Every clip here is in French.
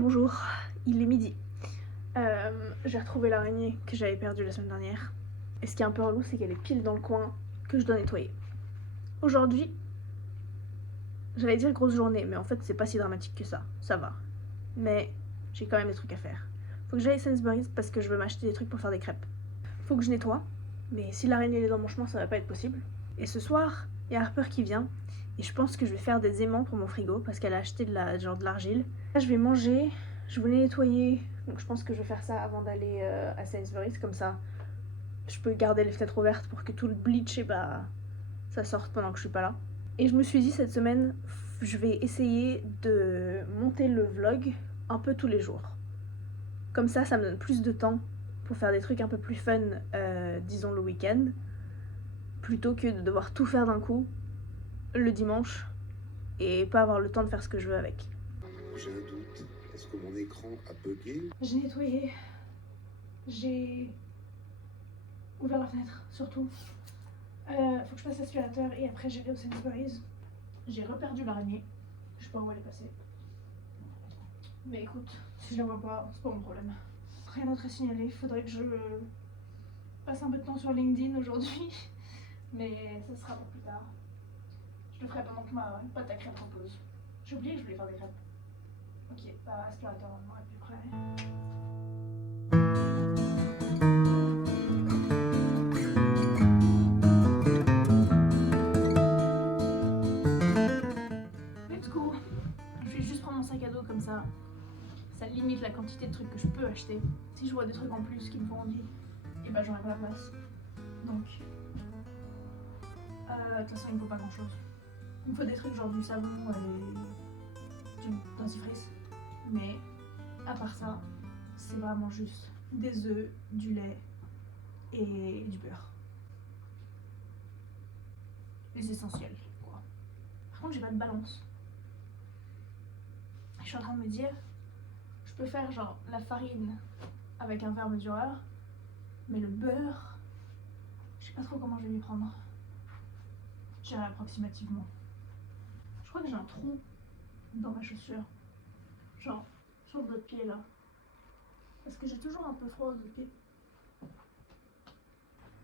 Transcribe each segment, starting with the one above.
bonjour, il est midi. J'ai retrouvé l'araignée que j'avais perdue la semaine dernière. Et ce qui est un peu relou, c'est qu'elle est pile dans le coin que je dois nettoyer. Aujourd'hui, j'allais dire grosse journée, mais en fait c'est pas si dramatique que ça va. Mais j'ai quand même des trucs à faire. Faut que j'aille à Sainsbury's parce que je veux m'acheter des trucs pour faire des crêpes. Faut que je nettoie, mais si l'araignée est dans mon chemin, ça va pas être possible. Et ce soir, il y a Harper qui vient, et je pense que je vais faire des aimants pour mon frigo parce qu'elle a acheté de l'argile. Là, je vais manger, je voulais nettoyer, donc je pense que je vais faire ça avant d'aller à Sainsbury's, comme ça je peux garder les fenêtres ouvertes pour que tout le bleach, ça sorte pendant que je suis pas là. Et je me suis dit cette semaine, je vais essayer de monter le vlog un peu tous les jours. Comme ça me donne plus de temps pour faire des trucs un peu plus fun, disons le week-end, plutôt que de devoir tout faire d'un coup le dimanche et pas avoir le temps de faire ce que je veux avec. J'ai un doute. Est-ce que mon écran a bugué? J'ai nettoyé, j'ai ouvert la fenêtre surtout. Faut que je passe l'aspirateur et après j'irai au Sainsbury's. J'ai reperdu l'araignée, je sais pas où elle est passée. Mais écoute, si je la vois pas, c'est pas mon problème. Rien d'autre à signaler, faudrait que je passe un peu de temps sur LinkedIn aujourd'hui, mais ça sera pour plus tard. Je le ferai pendant que ma pâte à crêpes repose. J'ai oublié que je voulais faire des crêpes. Ok, aspirateur maintenant est plus près. Let's go. Je vais juste prendre mon sac à dos comme ça. Ça limite la quantité de trucs que je peux acheter. Si je vois des trucs en plus qui me font envie, et bah j'aurai pas la place. Donc, de toute façon il me faut pas grand chose. Il me faut des trucs genre du savon et du dentifrice. Mais à part ça, c'est vraiment juste des œufs, du lait et du beurre. Les essentiels quoi. Par contre j'ai pas de balance. Je suis en train de me dire, je peux faire genre la farine avec un verre mesureur, mais le beurre, je sais pas trop comment je vais m'y prendre. J'irai approximativement. Je crois que j'ai un trou dans ma chaussure, genre sur le dos de pied là, parce que j'ai toujours un peu froid au dos de pied.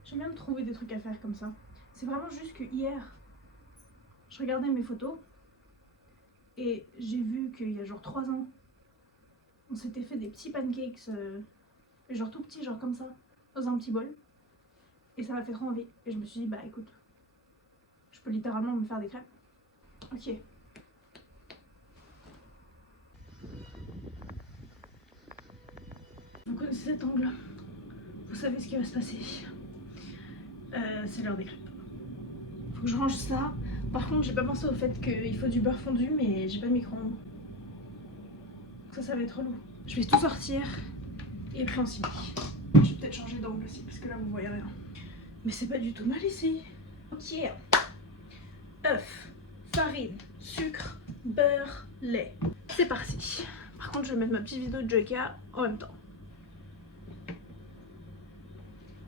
J'aime bien me trouver des trucs à faire comme ça. C'est vraiment juste que hier, je regardais mes photos et j'ai vu qu'il y a genre 3 ans, on s'était fait des petits pancakes, genre tout petits, genre comme ça, dans un petit bol. Et ça m'a fait trop envie. Et je me suis dit, bah écoute, je peux littéralement me faire des crêpes. Ok. Vous connaissez cet angle, vous savez ce qui va se passer. C'est l'heure des crêpes. Faut que je range ça. Par contre, j'ai pas pensé au fait qu'il faut du beurre fondu, mais j'ai pas de micro-ondes. Ça va être relou. Je vais tout sortir et après on s'y met. Je vais peut-être changer d'angle aussi parce que là vous voyez rien. Mais c'est pas du tout mal ici. Ok. Œuf, farine, sucre, beurre, lait. C'est parti. Par contre, je vais mettre ma petite vidéo de Joyka en même temps.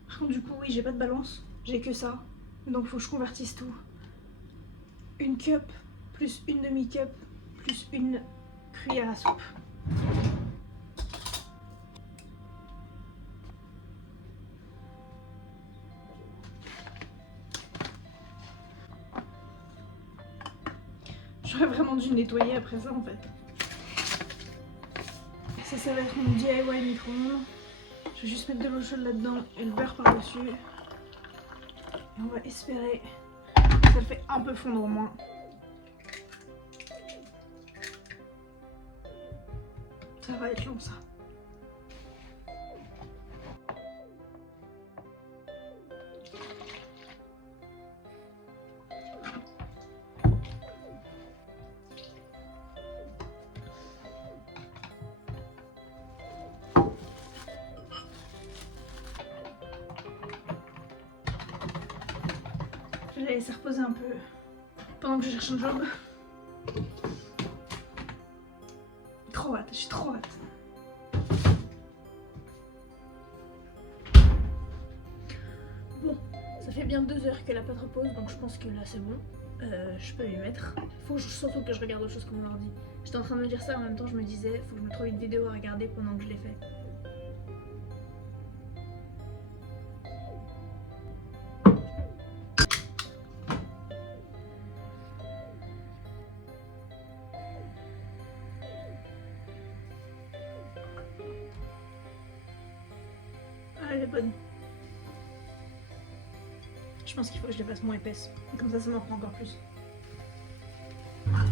Par contre, du coup, oui, j'ai pas de balance. J'ai que ça. Donc faut que je convertisse tout. Une cup plus une demi-cup plus une cuillère à soupe. J'aurais vraiment dû nettoyer après ça en fait. Ça va être mon DIY micro-ondes. Je vais juste mettre de l'eau chaude là-dedans et le beurre par-dessus. Et on va espérer que ça le fait un peu fondre au moins. Ça va être long ça. Je vais la laisser reposer un peu pendant que je cherche un job. Trop hâte, j'ai trop hâte. Bon, ça fait bien 2 heures que la pâte repose, donc je pense que là c'est bon. je peux m'y mettre. Faut surtout que je regarde autre chose que mon ordi. J'étais en train de me dire ça, en même temps je me disais, faut que je me trouve une vidéo à regarder pendant que je l'ai fait. Ah, elle est bonne. Je pense qu'il faut que je les fasse moins épaisse. Et comme ça m'en prend encore plus.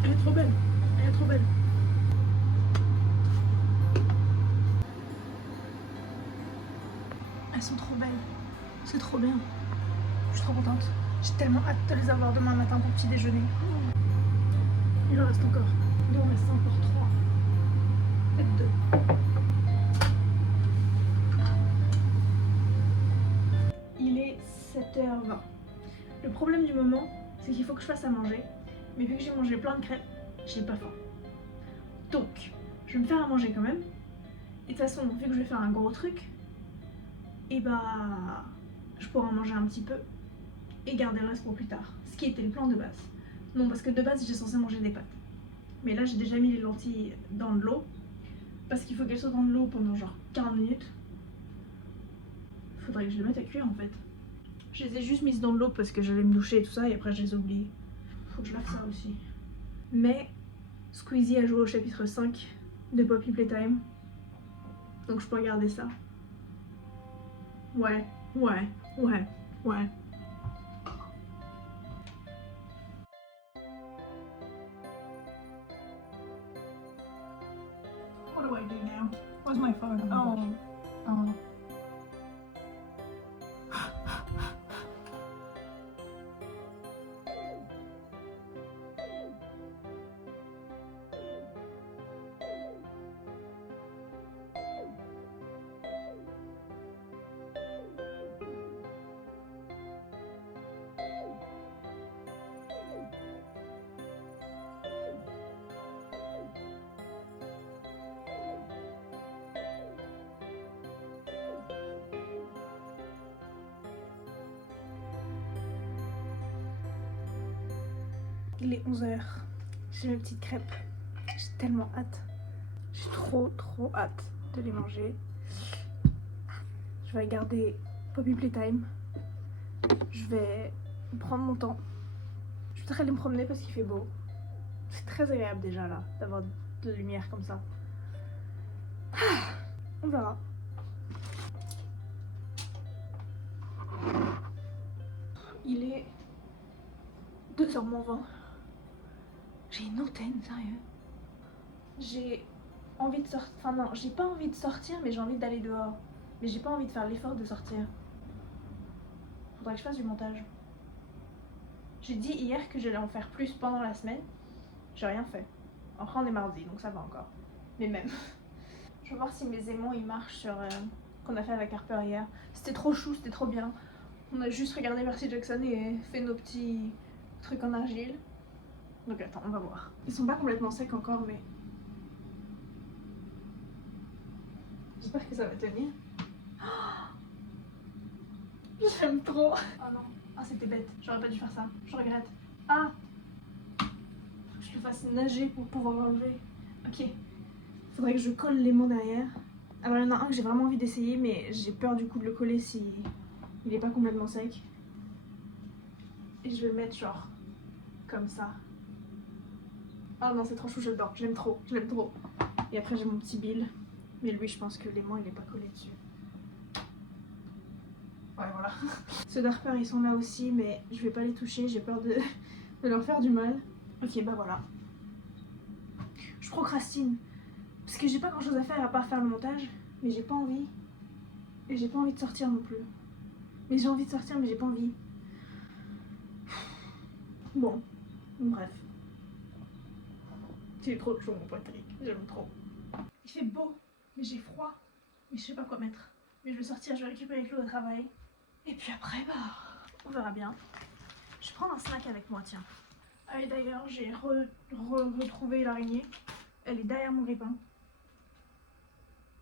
Elle est trop belle. Elle est trop belle. Elles sont trop belles. C'est trop bien. Je suis trop contente. J'ai tellement hâte de les avoir demain matin pour petit déjeuner. Il en reste encore. Il en reste encore 3. Peut-être 2. Il est 7h20. Le problème du moment, c'est qu'il faut que je fasse à manger. Mais vu que j'ai mangé plein de crêpes, j'ai pas faim. Donc, je vais me faire à manger quand même. Et de toute façon, vu que je vais faire un gros truc, et bah, je pourrai en manger un petit peu et garder le reste pour plus tard. Ce qui était le plan de base. Non, parce que de base, j'étais censée manger des pâtes. Mais là, j'ai déjà mis les lentilles dans de l'eau. Parce qu'il faut qu'elles soient dans de l'eau pendant genre 40 minutes. Faudrait que je les mette à cuire en fait. Je les ai juste mises dans de l'eau parce que j'allais me doucher et tout ça, et après je les oublie. Faut que je lave ça aussi. Mais Squeezie a joué au chapitre 5 de Poppy Playtime. Donc je peux regarder ça. Ouais. What do I do now? Where's my phone? Oh. Il est 11h. J'ai mes petites crêpes. J'ai tellement hâte. J'ai trop hâte de les manger. Je vais regarder Poppy Playtime. Je vais prendre mon temps. Je voudrais aller me promener parce qu'il fait beau. C'est très agréable déjà là, d'avoir de la lumière comme ça. On verra. Il est 2h moins 20. J'ai une antenne, sérieux. J'ai envie de sortir. Enfin, non, j'ai pas envie de sortir, mais j'ai envie d'aller dehors. Mais j'ai pas envie de faire l'effort de sortir. Faudrait que je fasse du montage. J'ai dit hier que j'allais en faire plus pendant la semaine. J'ai rien fait. Après, on est mardi, donc ça va encore. Mais même. Je vais voir si mes aimants ils marchent sur. Qu'on a fait avec Harper hier. C'était trop chou, c'était trop bien. On a juste regardé Percy Jackson et fait nos petits trucs en argile. Donc attends, on va voir. Ils sont pas complètement secs encore, mais... J'espère que ça va tenir. J'aime trop. Oh non. Ah, c'était bête. J'aurais pas dû faire ça. Je regrette. Ah, faut que je le fasse nager pour pouvoir l'enlever. Ok. Faudrait que je colle l'aimant derrière. Alors il y en a un que j'ai vraiment envie d'essayer, mais j'ai peur du coup de le coller si il est pas complètement sec. Et je vais le mettre genre comme ça. Ah non, c'est trop chou, je l'adore. Je l'aime trop, je l'aime trop. Et après j'ai mon petit Bill. Mais lui, je pense que l'aimant il est pas collé dessus. Ouais, voilà. Ceux d'Harper ils sont là aussi, mais je vais pas les toucher, j'ai peur de leur faire du mal. Ok, bah voilà. Je procrastine. Parce que j'ai pas grand chose à faire à part faire le montage. Mais j'ai pas envie. Et j'ai pas envie de sortir non plus. Mais j'ai envie de sortir, mais j'ai pas envie. Bon, bref. C'est trop chaud mon Patrick, j'aime trop. Il fait beau, mais j'ai froid. Mais je sais pas quoi mettre. Mais je vais sortir, je vais récupérer Claude au travail. Et puis après, bah, on verra bien. Je vais prendre un snack avec moi, tiens. Ah et d'ailleurs, j'ai retrouvé l'araignée. Elle est derrière mon grille-pain.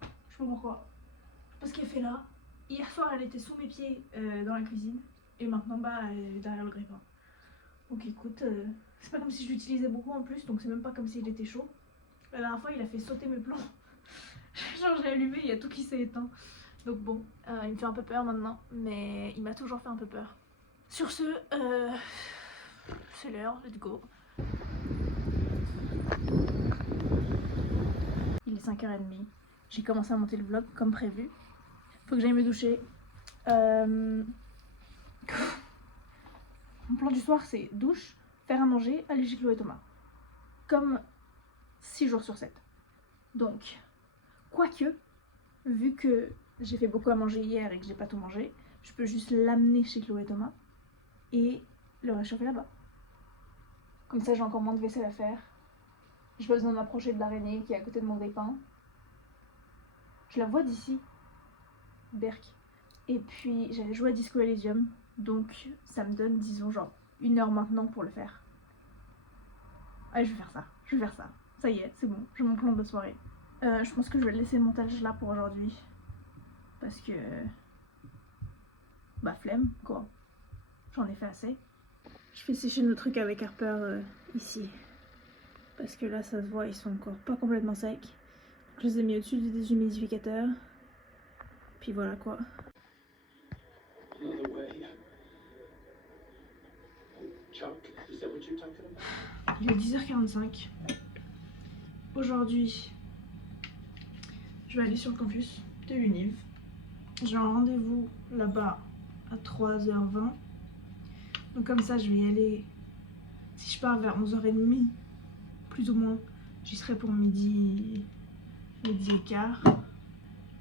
Je sais pas pourquoi. Je sais pas ce qu'elle fait là. Hier soir, elle était sous mes pieds dans la cuisine. Et maintenant, bah, elle est derrière le grille-pain. Donc écoute, c'est pas comme si je l'utilisais beaucoup en plus, donc c'est même pas comme s'il était chaud. La dernière fois, il a fait sauter mes plombs. Genre j'ai allumé, il y a tout qui s'est éteint. Donc bon, il me fait un peu peur maintenant, mais il m'a toujours fait un peu peur. Sur ce, c'est l'heure, let's go. Il est 5h30. J'ai commencé à monter le vlog comme prévu. Faut que j'aille me doucher. Mon plan du soir, c'est douche, faire à manger, aller chez Chloé et Thomas. Comme 6 jours sur 7. Donc, quoique, vu que j'ai fait beaucoup à manger hier et que j'ai pas tout mangé, je peux juste l'amener chez Chloé et Thomas et le réchauffer là-bas. Comme ça, j'ai encore moins de vaisselle à faire. J'ai pas besoin de m'approcher de l'araignée qui est à côté de mon grille-pain. Je la vois d'ici. Berk. Et puis, j'allais jouer à Disco Elysium. Donc, ça me donne, disons, genre 1 heure maintenant pour le faire. Allez, je vais faire ça. Je vais faire ça. Ça y est, c'est bon. J'ai mon plan de soirée. Je pense que je vais laisser le montage là pour aujourd'hui. Parce que... Bah, flemme, quoi. J'en ai fait assez. Je fais sécher nos trucs avec Harper ici. Parce que là, ça se voit, ils sont encore pas complètement secs. Donc, je les ai mis au-dessus du déshumidificateur. Puis voilà, quoi. Il est 10h45. Aujourd'hui, je vais aller sur le campus de l'Univ. J'ai un rendez-vous là-bas à 3h20. Donc comme ça, je vais y aller. Si je pars vers 11h30, plus ou moins, j'y serai pour midi et quart.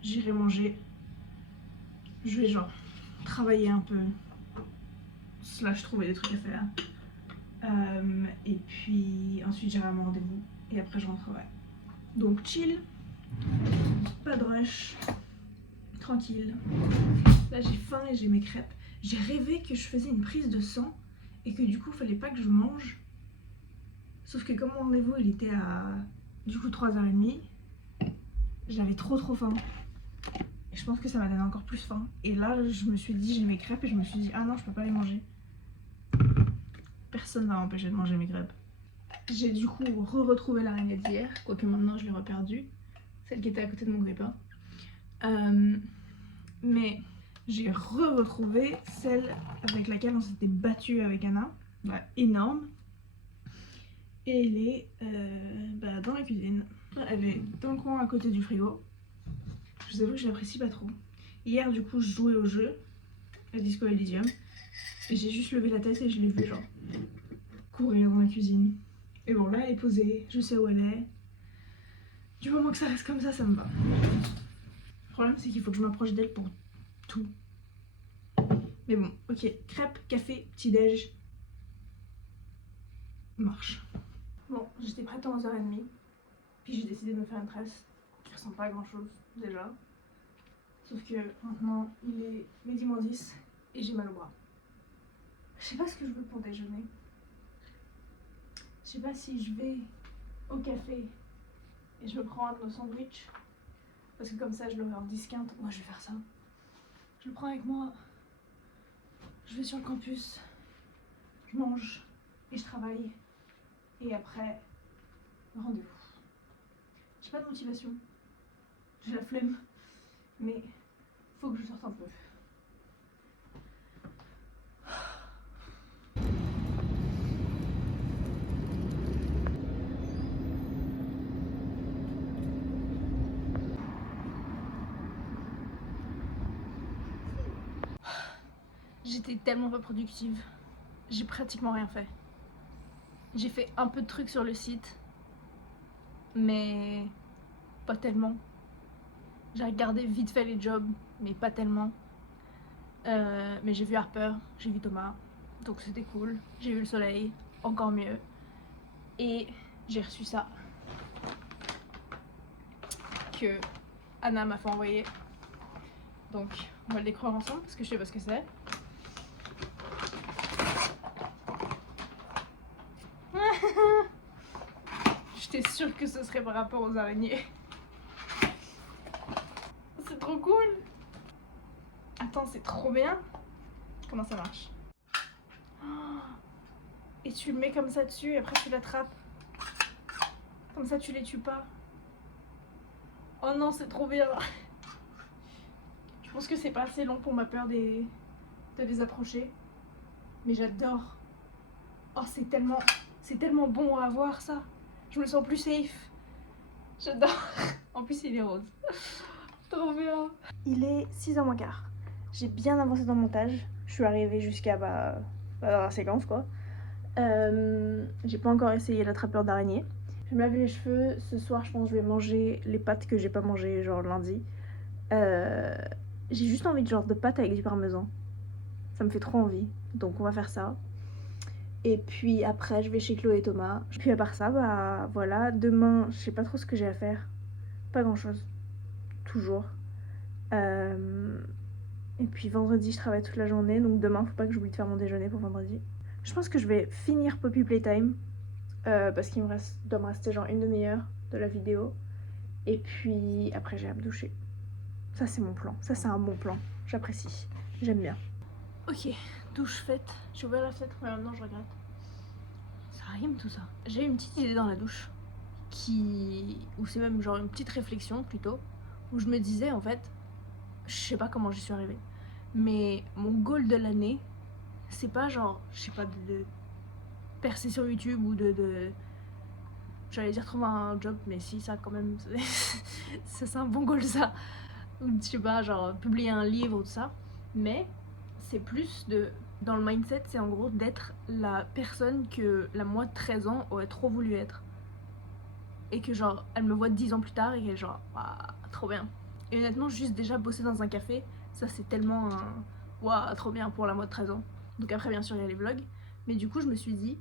J'irai manger. Je vais genre travailler un peu. Slash trouver des trucs à faire. Et puis ensuite j'irai à mon rendez-vous. Et après je rentrerai. Donc chill. Pas de rush. Tranquille. Là j'ai faim et j'ai mes crêpes. J'ai rêvé que je faisais une prise de sang. Et que du coup fallait pas que je mange. Sauf que comme mon rendez-vous il était à du coup 3h30. J'avais trop faim. Et je pense que ça m'a donné encore plus faim. Et là je me suis dit j'ai mes crêpes et je me suis dit ah non je peux pas les manger. Personne n'a empêché de manger mes crêpes. J'ai du coup retrouvé l'araignée d'hier, quoique maintenant je l'ai reperdue. Celle qui était à côté de mon grille-pain. Mais j'ai retrouvé celle avec laquelle on s'était battu avec Anna. Bah, énorme. Et elle est dans la cuisine. Elle est dans le coin à côté du frigo. Je vous avoue que je l'apprécie pas trop. Hier du coup je jouais au jeu, à Disco Elysium. Et j'ai juste levé la tête et je l'ai vue genre courir dans la cuisine. Et bon là elle est posée, je sais où elle est. Du moment que ça reste comme ça me va. Le problème c'est qu'il faut que je m'approche d'elle pour tout. Mais bon, ok, crêpes, café, petit déj. Marche. Bon, j'étais prête à 11h30. Puis j'ai décidé de me faire une tresse qui ressemble pas à grand chose déjà. Sauf que maintenant il est midi moins 10 et j'ai mal au bras. Je sais pas ce que je veux pour déjeuner. Je sais pas si je vais au café et je me prends un de nos sandwichs. Parce que comme ça je l'aurai en discount. Ouais, je vais faire ça. Je le prends avec moi. Je vais sur le campus. Je mange et je travaille. Et après, rendez-vous. J'ai pas de motivation. J'ai la flemme. Mais faut que je sorte un peu. J'étais tellement pas productive. J'ai pratiquement rien fait. J'ai fait un peu de trucs sur le site. Mais pas tellement. J'ai regardé vite fait les jobs, mais pas tellement. Mais j'ai vu Harper, j'ai vu Thomas, donc c'était cool. J'ai vu le soleil, encore mieux. Et j'ai reçu ça que Anna m'a fait envoyer. Donc on va le découvrir ensemble parce que je sais pas ce que c'est. J'étais sûre que ce serait par rapport aux araignées. C'est trop cool. Attends, c'est trop bien. Comment ça marche? et tu le mets comme ça dessus et après tu l'attrapes. Comme ça tu les tues pas. Oh non, c'est trop bien. Je pense que c'est pas assez long pour ma peur de les approcher. Mais j'adore. Oh, c'est tellement bon à avoir ça. Je me sens plus safe. J'adore. En plus, il est rose. Trop bien. Il est 6h moins quart. J'ai bien avancé dans le montage. Je suis arrivée jusqu'à dans la séquence quoi. J'ai pas encore essayé l'attrapeur d'araignée. Je vais me laver les cheveux. Ce soir, je pense que je vais manger les pâtes que j'ai pas mangées genre lundi. J'ai juste envie de pâtes avec du parmesan. Ça me fait trop envie. Donc on va faire ça. Et puis après, je vais chez Chloé et Thomas. Puis à part ça, bah voilà. Demain, je sais pas trop ce que j'ai à faire. Pas grand chose. Toujours. Et puis vendredi, je travaille toute la journée. Donc demain, faut pas que j'oublie de faire mon déjeuner pour vendredi. Je pense que je vais finir Poppy Playtime. Parce qu'il doit me rester genre une demi-heure de la vidéo. Et puis après, j'ai à me doucher. Ça, c'est mon plan. Ça, c'est un bon plan. J'apprécie. J'aime bien. Ok, douche faite. J'ai ouvert la fenêtre, mais maintenant je regrette. Ça rime tout ça. J'ai une petite idée dans la douche. Ou c'est même genre une petite réflexion plutôt. Où je me disais en fait, je sais pas comment j'y suis arrivée. Mais mon goal de l'année, c'est pas genre, je sais pas, de percer sur YouTube ou j'allais dire trouver un job, mais si, ça quand même, c'est un bon goal ça. Ou je sais pas, genre publier un livre ou tout ça. Mais c'est plus dans le mindset, c'est en gros d'être la personne que la moi de 13 ans aurait trop voulu être. Et que genre, elle me voit 10 ans plus tard et qu'elle genre, waouh, trop bien. Et honnêtement, juste déjà bosser dans un café, ça c'est tellement un waouh, trop bien pour la moi de 13 ans. Donc après, bien sûr, il y a les vlogs. Mais du coup, je me suis dit,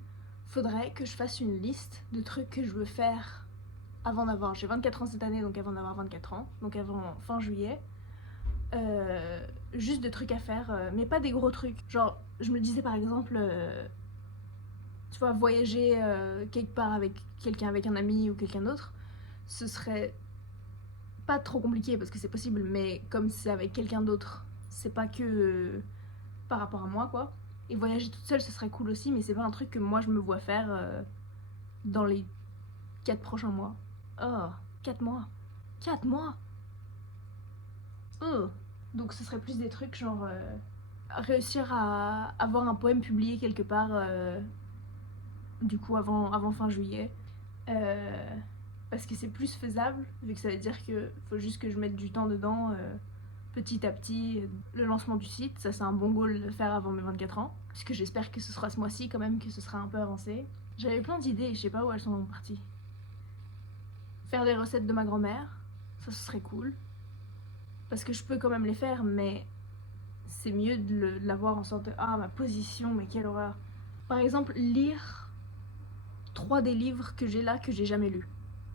faudrait que je fasse une liste de trucs que je veux faire avant d'avoir. J'ai 24 ans cette année, donc avant d'avoir 24 ans. Donc avant fin juillet. Juste de trucs à faire, mais pas des gros trucs. Genre, je me disais par exemple, tu vois, voyager quelque part avec quelqu'un, avec un ami ou quelqu'un d'autre, ce serait pas trop compliqué parce que c'est possible, mais comme c'est avec quelqu'un d'autre, c'est pas que par rapport à moi quoi. Et voyager toute seule, ce serait cool aussi, mais c'est pas un truc que moi je me vois faire dans les 4 prochains mois. Oh, 4 mois. 4 mois. Oh. Donc ce serait plus des trucs genre réussir à avoir un poème publié quelque part du coup avant fin juillet. Parce que c'est plus faisable, vu que ça veut dire que faut juste que je mette du temps dedans petit à petit. Le lancement du site, ça c'est un bon goal de faire avant mes 24 ans. Parce que j'espère que ce sera ce mois-ci quand même, que ce sera un peu avancé. J'avais plein d'idées et je sais pas où elles sont parties. Faire des recettes de ma grand-mère, ça ce serait cool. Parce que je peux quand même les faire, mais c'est mieux de l'avoir en sorte de ah ma position, mais quelle horreur. Par exemple, lire 3 des livres que j'ai là que j'ai jamais lus.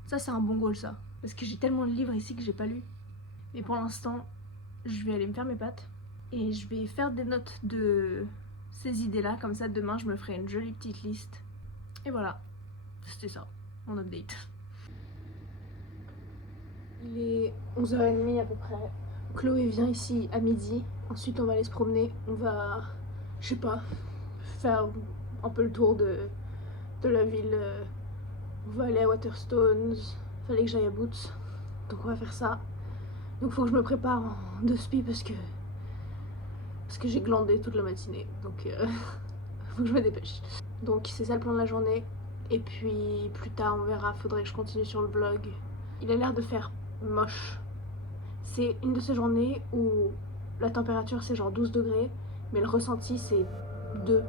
Ça c'est un bon goal ça. Parce que j'ai tellement de livres ici que j'ai pas lu. Mais pour l'instant, je vais aller me faire mes pâtes. Et je vais faire des notes de ces idées-là. Comme ça, demain, je me ferai une jolie petite liste. Et voilà. C'était ça, mon update. Il est 11h30 à peu près. Chloé vient ici à midi. Ensuite, on va aller se promener. On va, je sais pas, faire un peu le tour de la ville. On va aller à Waterstones. Fallait que j'aille à Boots. Donc on va faire ça. Donc faut que je me prépare en 2 spi parce que j'ai glandé toute la matinée. Donc faut que je me dépêche. Donc c'est ça le plan de la journée. Et puis plus tard on verra. Faudrait que je continue sur le vlog. Il a l'air de faire moche. C'est une de ces journées où la température c'est genre 12 degrés, mais le ressenti c'est 2.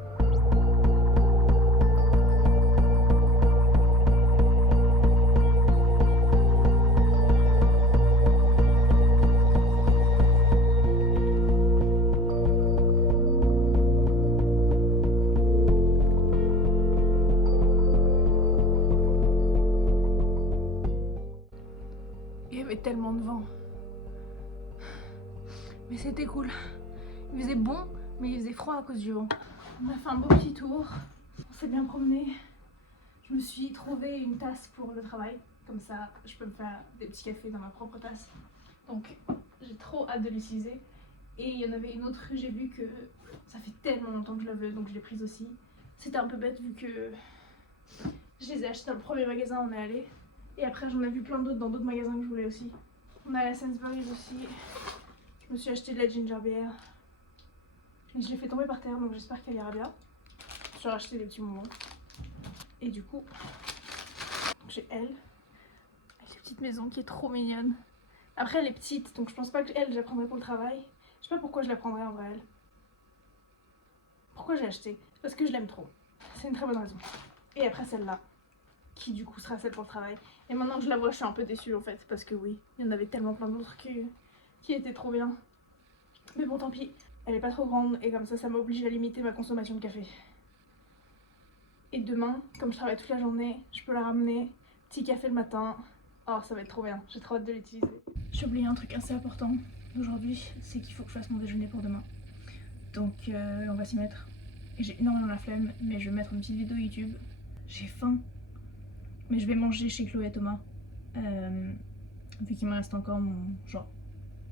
Il y avait tellement de vent. Mais c'était cool. Il faisait bon, mais il faisait froid à cause du vent. On a fait un beau petit tour. On s'est bien promené. Je me suis trouvé une tasse pour le travail. Comme ça, je peux me faire des petits cafés dans ma propre tasse. Donc, j'ai trop hâte de l'utiliser. Et il y en avait une autre que j'ai vu que ça fait tellement longtemps que je la veux, donc je l'ai prise aussi. C'était un peu bête vu que je les ai achetés dans le premier magasin où on est allé. Et après j'en ai vu plein d'autres dans d'autres magasins que je voulais aussi. On a la Sainsbury's aussi. Je me suis acheté de la ginger beer. Et je l'ai fait tomber par terre donc j'espère qu'elle ira bien. J'ai racheté des petits bonbons. Et du coup, j'ai elle. Avec la petite maison qui est trop mignonne. Après elle est petite donc je pense pas que elle je la prendrai pour le travail. Je sais pas pourquoi je la prendrais en vrai elle. Pourquoi j'ai acheté? Parce que je l'aime trop. C'est une très bonne raison. Et après celle-là, qui du coup sera celle pour le travail. Et maintenant que je la vois, je suis un peu déçue en fait. Parce que oui, il y en avait tellement plein d'autres qui étaient trop bien. Mais bon, tant pis. Elle est pas trop grande et comme ça m'oblige à limiter ma consommation de café. Et demain, comme je travaille toute la journée, je peux la ramener. Petit café le matin. Oh, ça va être trop bien. J'ai trop hâte de l'utiliser. J'ai oublié un truc assez important aujourd'hui, c'est qu'il faut que je fasse mon déjeuner pour demain. Donc on va s'y mettre. Et j'ai énormément la flemme, mais je vais mettre une petite vidéo YouTube. J'ai faim, mais je vais manger chez Chloé et Thomas. Vu qu'il me reste encore mon genre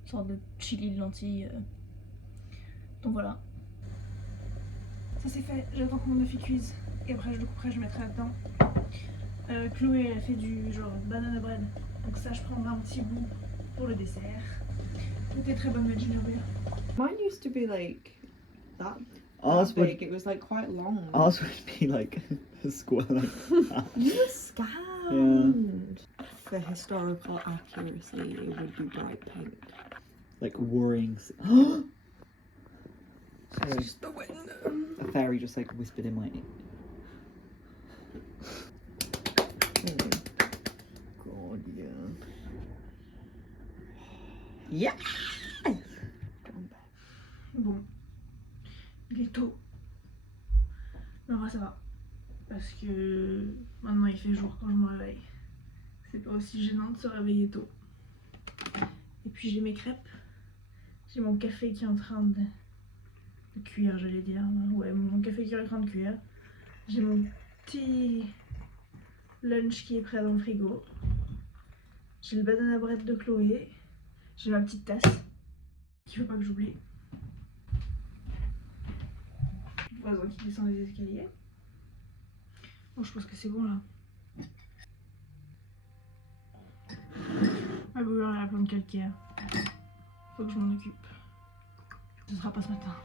sorte de chili de lentilles. Donc voilà. Ça c'est fait, j'attends que mon œuf cuise. Et après je le couperai, je mettrai là-dedans. Chloé elle a fait du genre banana bread. Donc ça je prendrai un petit bout pour le dessert. C'était très bonne la ginger beer. Mine used to be like that Ours would, big. It was like quite long. ours would be like a square like that. You were scammed. For historical accuracy, it would be bright pink. Like worrying. Sorry, Just the wind. a fairy just like whispered in my ear. God, yeah. Yeah. Bon, il est tôt. Mais en vrai ça va. Parce que maintenant il fait jour quand je me réveille. C'est pas aussi gênant de se réveiller tôt. Et puis j'ai mes crêpes. J'ai mon café qui est en train de cuire, j'allais dire. Ouais, mon café qui est en train de cuire. J'ai mon petit lunch qui est prêt dans le frigo. J'ai le banana bread de Chloé. J'ai ma petite tasse qu'il faut pas que j'oublie. Le voisin qui descend les escaliers. Bon, je pense que c'est bon là. Ma bouillon elle a plein de calcaire. Faut que je m'en occupe. Ce sera pas ce matin.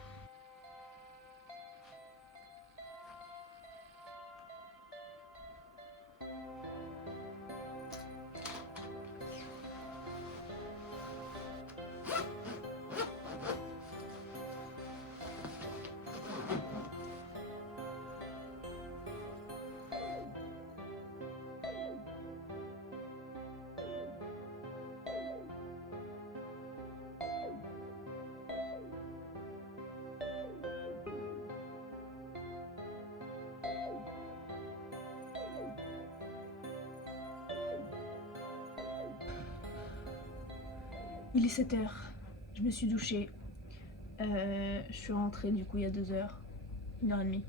Il est 7h, je me suis douchée, je suis rentrée du coup il y a 2h, 1h30.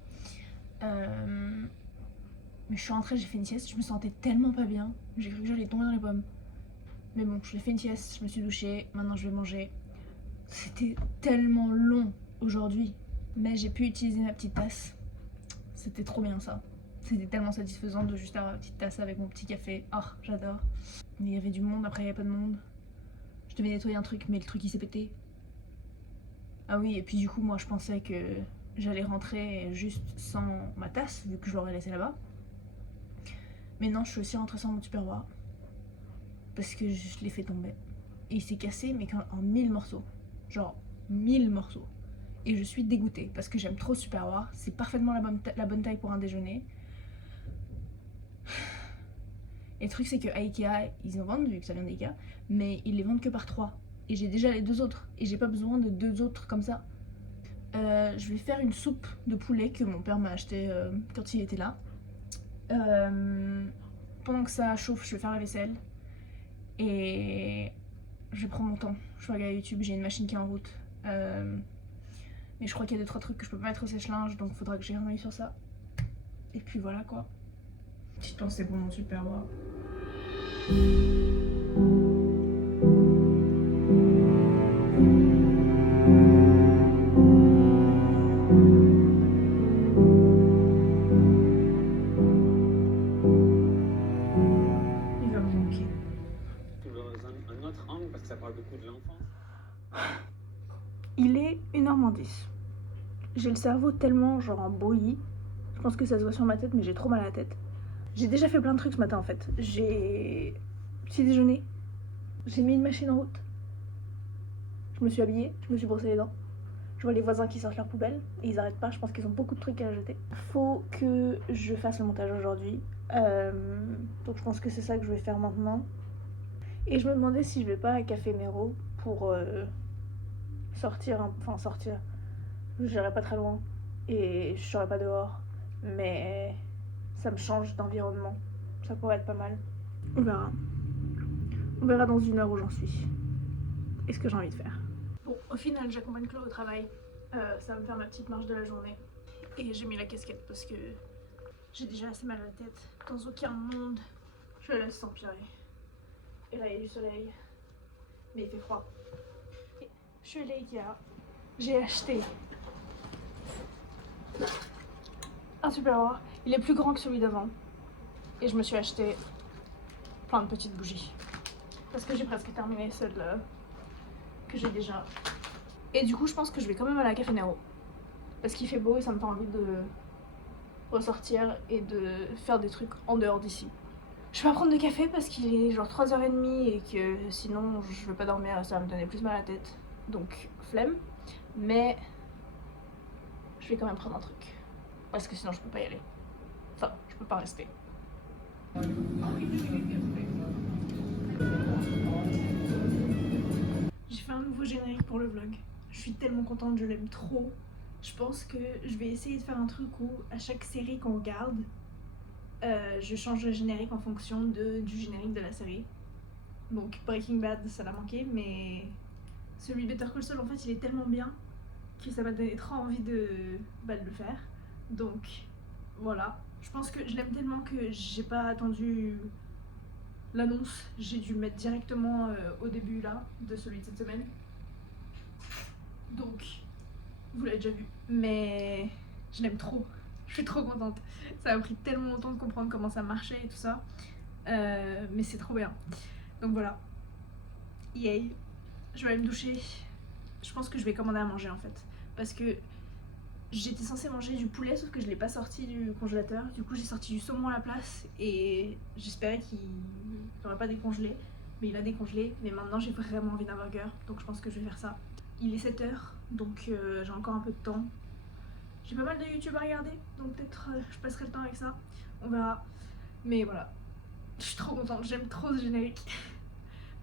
Mais je suis rentrée, j'ai fait une sieste, je me sentais tellement pas bien, j'ai cru que j'allais tomber dans les pommes. Mais bon, j'ai fait une sieste, je me suis douchée, maintenant je vais manger. C'était tellement long aujourd'hui, mais j'ai pu utiliser ma petite tasse. C'était trop bien ça. C'était tellement satisfaisant de juste avoir ma petite tasse avec mon petit café. Oh, j'adore. Mais il y avait du monde, après il n'y avait pas de monde. Je devais nettoyer un truc, mais le truc il s'est pété. Ah oui, et puis du coup, moi je pensais que j'allais rentrer juste sans ma tasse, vu que je l'aurais laissée là-bas. Mais non, je suis aussi rentrée sans mon tupperware. Parce que je l'ai fait tomber. Et il s'est cassé, mais en 1000 morceaux. Genre 1000 morceaux. Et je suis dégoûtée, parce que j'aime trop le tupperware. C'est parfaitement la bonne taille pour un déjeuner. Et le truc c'est que à Ikea, ils en vendent vu que ça vient d'Ikea, mais ils les vendent que par 3. Et j'ai déjà les 2 autres, et j'ai pas besoin de 2 autres comme ça. Je vais faire une soupe de poulet que mon père m'a acheté quand il était là. Pendant que ça chauffe, je vais faire la vaisselle. Et je vais prendre mon temps. Je vais regarder YouTube, j'ai une machine qui est en route. Mais je crois qu'il y a 2-3 trucs que je peux pas mettre au sèche-linge, donc faudra que j'ai un œil sur ça. Et puis voilà quoi. Petite pensée pour mon tupperware. Il est 1h-10. J'ai le cerveau tellement genre en bouillie. Je pense que ça se voit sur ma tête, mais j'ai trop mal à la tête. J'ai déjà fait plein de trucs ce matin en fait. J'ai petit déjeuner, j'ai mis une machine en route, je me suis habillée, je me suis brossé les dents. Je vois les voisins qui sortent leur poubelle et ils arrêtent pas, je pense qu'ils ont beaucoup de trucs à jeter. Faut que je fasse le montage aujourd'hui. Donc je pense que c'est ça que je vais faire maintenant. Et je me demandais si je vais pas à Café Nero pour sortir. Je n'irai pas très loin et je serai pas dehors. Mais ça me change d'environnement. Ça pourrait être pas mal. On verra. On verra dans 1 heure où j'en suis. Et ce que j'ai envie de faire. Bon, au final, j'accompagne Chloé au travail. Ça va me faire ma petite marche de la journée. Et j'ai mis la casquette parce que j'ai déjà assez mal à la tête. Dans aucun monde, je la laisse s'empirer. Et là, il y a du soleil. Mais il fait froid. Et je suis allée à Ikea. J'ai acheté un Tupperware. Il est plus grand que celui d'avant. Et je me suis acheté plein de petites bougies. Parce que j'ai presque terminé celle que j'ai déjà. Et du coup, je pense que je vais quand même aller à Café Nero. Parce qu'il fait beau et ça me fait envie de ressortir et de faire des trucs en dehors d'ici. Je vais pas prendre de café parce qu'il est genre 3h30 et que sinon je vais pas dormir et ça va me donner plus mal à la tête. Donc, flemme. Mais je vais quand même prendre un truc. Parce que sinon je peux pas y aller. Enfin, je peux pas rester. J'ai fait un nouveau générique pour le vlog. Je suis tellement contente, je l'aime trop. Je pense que je vais essayer de faire un truc où à chaque série qu'on regarde, je change le générique en fonction du générique de la série. Donc Breaking Bad, ça l'a manqué, mais celui Better Call Saul, en fait, il est tellement bien que ça m'a donné trop envie de le faire. Donc voilà, je pense que je l'aime tellement que j'ai pas attendu l'annonce, j'ai dû le mettre directement au début là, de celui de cette semaine. Donc, vous l'avez déjà vu, mais je l'aime trop, je suis trop contente. Ça a pris tellement longtemps de comprendre comment ça marchait et tout ça, mais c'est trop bien. Donc voilà, yay, je vais aller me doucher. Je pense que je vais commander à manger en fait, parce que j'étais censée manger du poulet sauf que je l'ai pas sorti du congélateur. Du coup j'ai sorti du saumon à la place et j'espérais qu'il n'aurait pas décongelé. Mais il a décongelé. Mais maintenant j'ai vraiment envie d'un burger. Donc je pense que je vais faire ça. Il est 7h donc j'ai encore un peu de temps. J'ai pas mal de YouTube à regarder. Donc peut-être je passerai le temps avec ça. On verra. Mais voilà. Je suis trop contente. J'aime trop ce générique.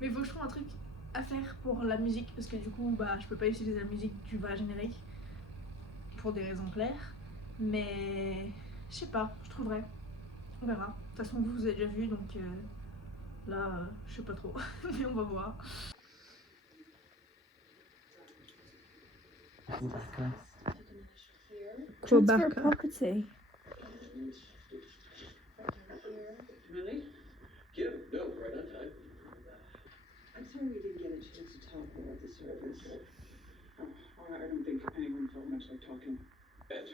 Mais il faut que je trouve un truc à faire pour la musique. Parce que du coup je peux pas utiliser la musique du vrai générique. Pour des raisons claires, mais je sais pas, je trouverai. On verra. De toute façon, vous avez déjà vu, donc là, je sais pas trop, mais on va voir. Transfer property. Really? Yeah, no, right on time. I'm sorry we didn't get a chance to talk about the service. I don't think anyone felt much like talking. And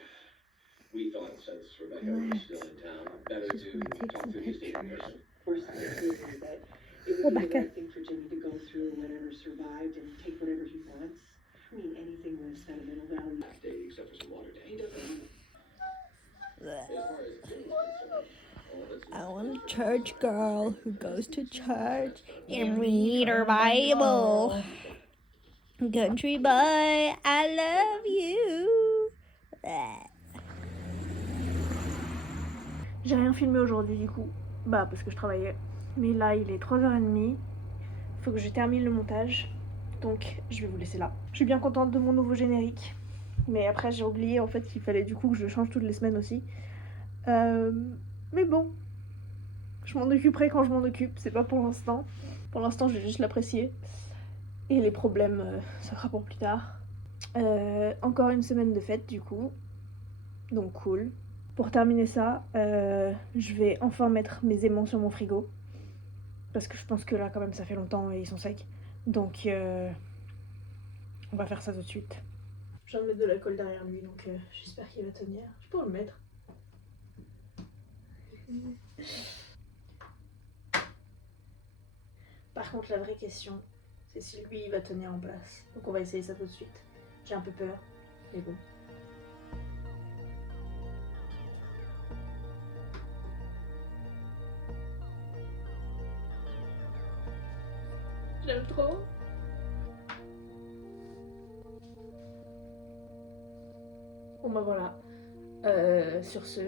we thought since Rebecca was still in town, better to talk through the estate in person. Of course, I agree that it would be the right thing for Jimmy to go through whatever survived and take whatever he wants. I mean, anything with sentimental value. Day, except for some water day. He doesn't. As far as Jimmy's concerned, all that's I want a church girl who goes to church and read her Bible. Country boy, I love you. J'ai rien filmé aujourd'hui du coup, parce que je travaillais. Mais là il est 3h30, faut que je termine le montage, donc je vais vous laisser là. Je suis bien contente de mon nouveau générique, mais après j'ai oublié en fait qu'il fallait du coup que je le change toutes les semaines aussi. Mais bon, je m'en occuperai quand je m'en occupe, c'est pas pour l'instant. Pour l'instant je vais juste l'apprécier. Et les problèmes, ça sera pour plus tard. Encore une semaine de fête du coup, donc cool. Pour terminer ça, je vais enfin mettre mes aimants sur mon frigo. Parce que je pense que là quand même ça fait longtemps et ils sont secs. Donc on va faire ça tout de suite. Je viens de mettre de l'alcool derrière lui donc j'espère qu'il va tenir. Je peux le mettre. Par contre la vraie question, c'est si lui il va tenir en place. Donc on va essayer ça tout de suite. J'ai un peu peur, mais bon. J'aime trop. Bon bah voilà. Sur ce,